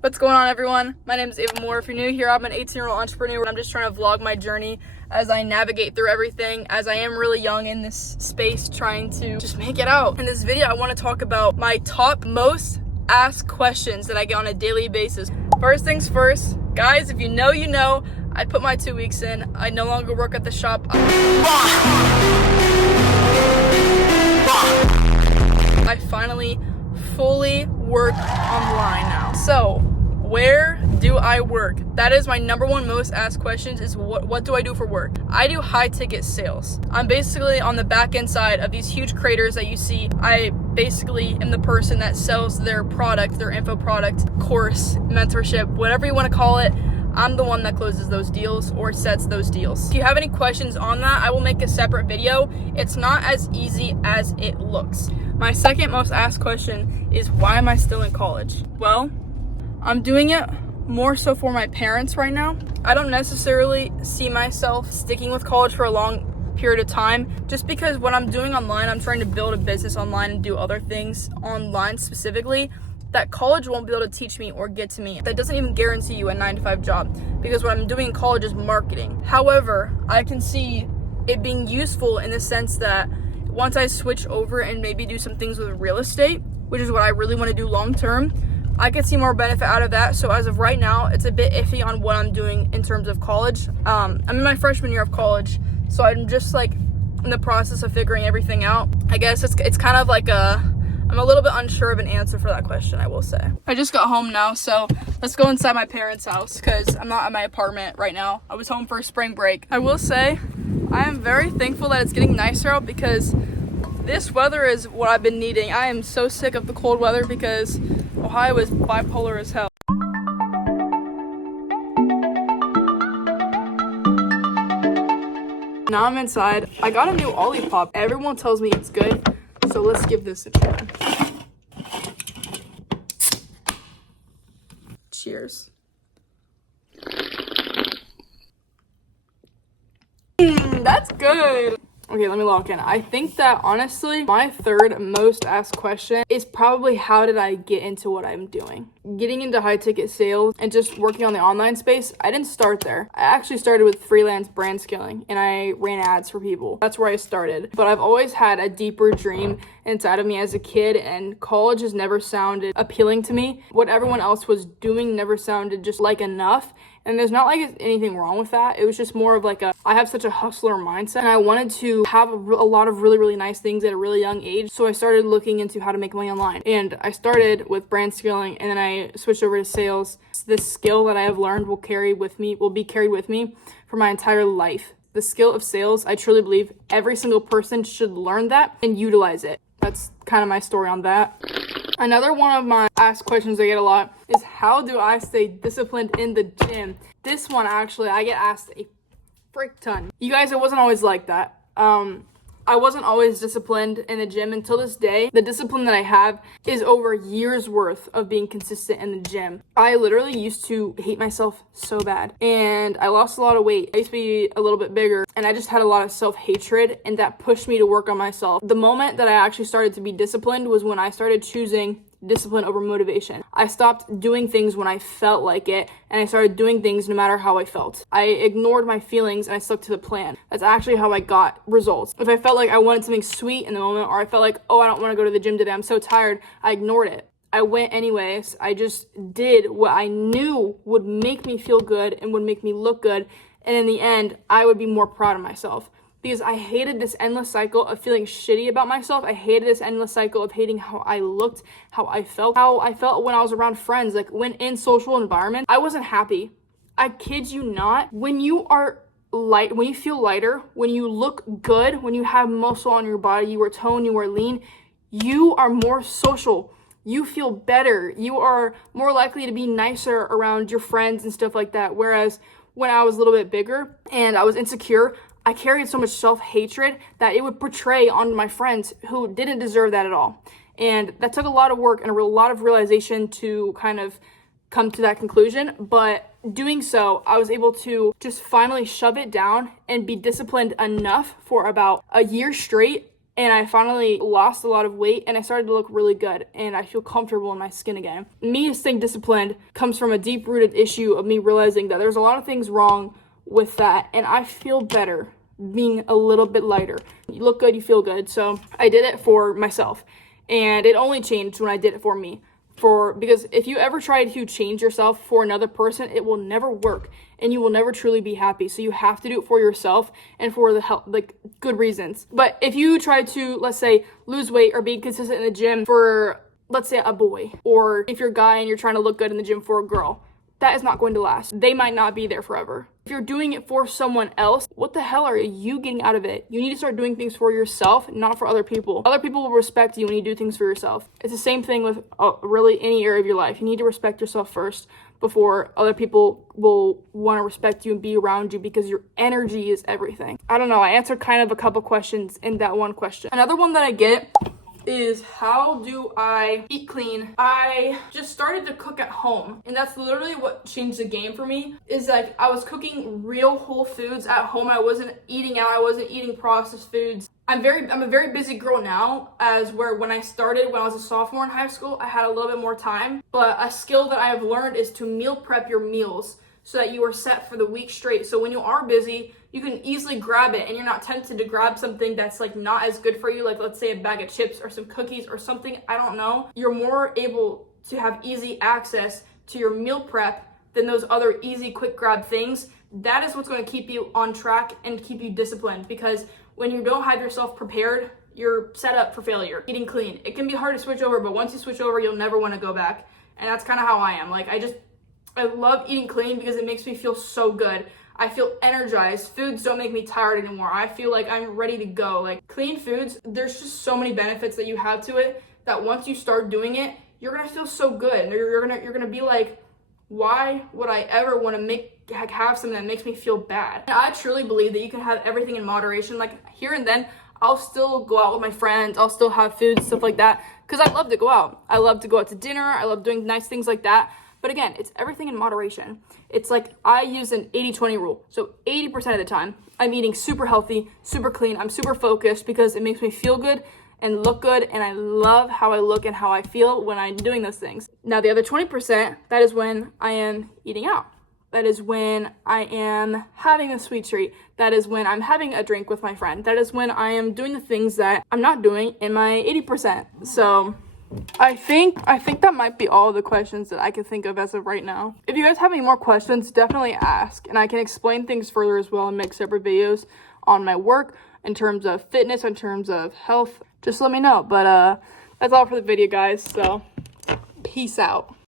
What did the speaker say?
What's going on, everyone? My name is Ava Moore. If you're new here, I'm an 18-year-old entrepreneur. I'm just trying to vlog my journey as I navigate through everything, as I am really young in this space, trying to just make it out. In this video, I want to talk about my top most asked questions that I get on a daily basis. First things first, guys, if you know, you know, I put my 2 weeks in. I no longer work at the shop. I finally fully work online now. So where do I work? That is my number one most asked questions, is what do I do for work? I do high ticket sales. I'm basically on the back end side of these huge creators that you see. I basically am the person that sells their product, their info product, course, mentorship, whatever you want to call it. I'm the one that closes those deals or sets those deals. If you have any questions on that, I will make a separate video. It's not as easy as it looks. My second most asked question is, why am I still in college? Well, I'm doing it more so for my parents right now. I don't necessarily see myself sticking with college for a long period of time, just because what I'm doing online, I'm trying to build a business online and do other things online specifically that college won't be able to teach me or get to me. That doesn't even guarantee you a 9-to-5 job, because what I'm doing in college is marketing. However, I can see it being useful in the sense that once I switch over and maybe do some things with real estate, which is what I really want to do long term, I could see more benefit out of that. So as of right now, it's a bit iffy on what I'm doing in terms of college. I'm in my freshman year of college, so I'm just like in the process of figuring everything out. I guess it's kind of like I'm a little bit unsure of an answer for that question, I will say. I just got home now, so let's go inside my parents' house because I'm not at my apartment right now. I was home for spring break. I will say I am very thankful that it's getting nicer out, because this weather is what I've been needing. I am so sick of the cold weather because Ohio is bipolar as hell. Now I'm inside. I got a new Olipop. Everyone tells me it's good, so let's give this a try. Cheers. That's good. Okay, let me lock in. I think that honestly, my third most asked question is probably, how did I get into what I'm doing? Getting into high ticket sales and just working on the online space, I didn't start there. I actually started with freelance brand scaling, and I ran ads for people. That's where I started. But I've always had a deeper dream inside of me as a kid, and college has never sounded appealing to me. What everyone else was doing never sounded just like enough. And there's not like anything wrong with that. It was just more of like I have such a hustler mindset, and I wanted to have a lot of really, really nice things at a really young age. So I started looking into how to make money online. And I started with brand scaling, and then I switched over to sales. This skill that I have learned will be carried with me for my entire life. The skill of sales, I truly believe every single person should learn that and utilize it. That's kind of my story on that. Another one of my asked questions I get a lot is, how do I stay disciplined in the gym? This one, actually, I get asked a frick ton. You guys, it wasn't always like that. I wasn't always disciplined in the gym until this day. The discipline that I have is over years worth of being consistent in the gym. I literally used to hate myself so bad, and I lost a lot of weight. I used to be a little bit bigger, and I just had a lot of self-hatred, and that pushed me to work on myself. The moment that I actually started to be disciplined was when I started choosing discipline over motivation. I stopped doing things when I felt like it, and I started doing things no matter how I felt. I ignored my feelings and I stuck to the plan. That's actually how I got results. If I felt like I wanted something sweet in the moment, or I felt like, oh, I don't want to go to the gym today, I'm so tired, I ignored it. I went anyways. I just did what I knew would make me feel good and would make me look good, and in the end, I would be more proud of myself. Because I hated this endless cycle of feeling shitty about myself. I hated this endless cycle of hating how I looked, how I felt when I was around friends. Like, when in social environments, I wasn't happy. I kid you not. When you are light, when you feel lighter, when you look good, when you have muscle on your body, you are toned, you are lean, you are more social. You feel better. You are more likely to be nicer around your friends and stuff like that. Whereas when I was a little bit bigger and I was insecure, I carried so much self-hatred that it would portray on my friends who didn't deserve that at all. And that took a lot of work and a lot of realization to kind of come to that conclusion. But doing so, I was able to just finally shove it down and be disciplined enough for about a year straight and I finally lost a lot of weight and I started to look really good and I feel comfortable in my skin again. Me staying disciplined comes from a deep-rooted issue of me realizing that there's a lot of things wrong with that, and I feel better being a little bit lighter. You look good, you feel good. So I did it for myself, and it only changed when I did it for me. Because if you ever try to change yourself for another person, it will never work and you will never truly be happy. So you have to do it for yourself and for the good reasons. But if you try to, let's say, lose weight or be consistent in the gym for, let's say, a boy, or if you're a guy and you're trying to look good in the gym for a girl, that is not going to last. They might not be there forever. If you're doing it for someone else, what the hell are you getting out of it? You need to start doing things for yourself, not for other people. Other people will respect you when you do things for yourself. It's the same thing with really any area of your life. You need to respect yourself first before other people will want to respect you and be around you, because your energy is everything. I don't know. I answered kind of a couple questions in that one question. Another one that I get is, how do I eat clean? I just started to cook at home, and that's literally what changed the game for me. Is like I was cooking real whole foods at home. I wasn't eating out. I wasn't eating processed foods. I'm a very busy girl now, as where when I started when I was a sophomore in high school, I had a little bit more time. But a skill that I have learned is to meal prep your meals so that you are set for the week straight. So when you are busy, you can easily grab it and you're not tempted to grab something that's like not as good for you, like let's say a bag of chips or some cookies or something, I don't know. You're more able to have easy access to your meal prep than those other easy quick grab things. That is what's going to keep you on track and keep you disciplined, because when you don't have yourself prepared, you're set up for failure. Eating clean, it can be hard to switch over, but once you switch over, you'll never want to go back. And that's kind of how I am. Like I love eating clean because it makes me feel so good. I feel energized. Foods don't make me tired anymore. I feel like I'm ready to go. Like clean foods, there's just so many benefits that you have to it that once you start doing it, you're gonna feel so good. And you're gonna be like, why would I ever want to have something that makes me feel bad? And I truly believe that you can have everything in moderation. Like here and then, I'll still go out with my friends. I'll still have food, stuff like that, because I love to go out. I love to go out to dinner. I love doing nice things like that. But again, it's everything in moderation. It's like I use an 80-20 rule. So 80% of the time, I'm eating super healthy, super clean. I'm super focused because it makes me feel good and look good. And I love how I look and how I feel when I'm doing those things. Now, the other 20%, that is when I am eating out. That is when I am having a sweet treat. That is when I'm having a drink with my friend. That is when I am doing the things that I'm not doing in my 80%. So I think that might be all the questions that I can think of as of right now. If you guys have any more questions, definitely ask, and I can explain things further as well and make separate videos on my work in terms of fitness, in terms of health. Just let me know. But that's all for the video, guys. So peace out.